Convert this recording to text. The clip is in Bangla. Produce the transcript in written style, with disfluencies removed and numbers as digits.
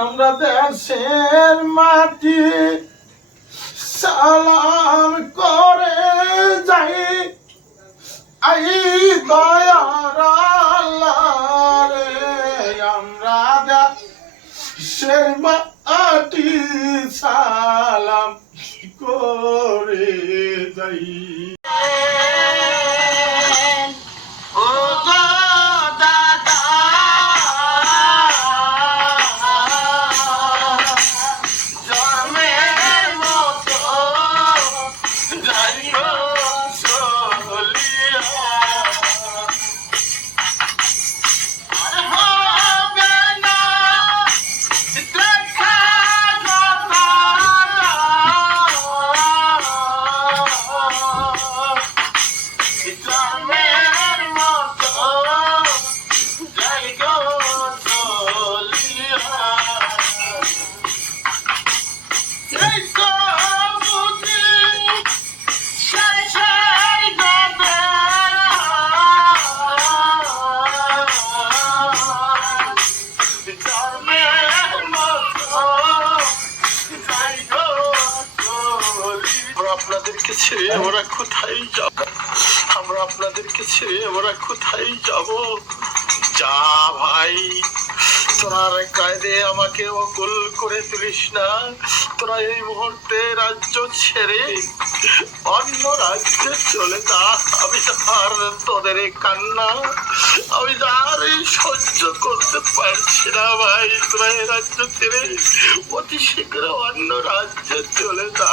আমরা দেশের মাটি সালাম করে যাই, আই দয়ার আল্লাহ রে, আমরা দেশের মাটি সালাম করে যাই। আপনাদেরকে ছেড়ে আমরা কোথায় যাব? আমরা আপনাদেরকে ছেড়ে আমরা কোথায় যাব? যা ভাই, তোরা কায়দে আমাকে অকুল করে তুলিস না। তোরা এই মুহূর্তে রাজ্য ছেড়ে অন্য রাজ্যে চলে যা। আমি আর তোদের কান্না আমি আর সহ্য করতে পারছি না ভাই। তোরা এই রাজ্য ছেড়ে অতি শীঘ্র অন্য রাজ্যে চলে যা।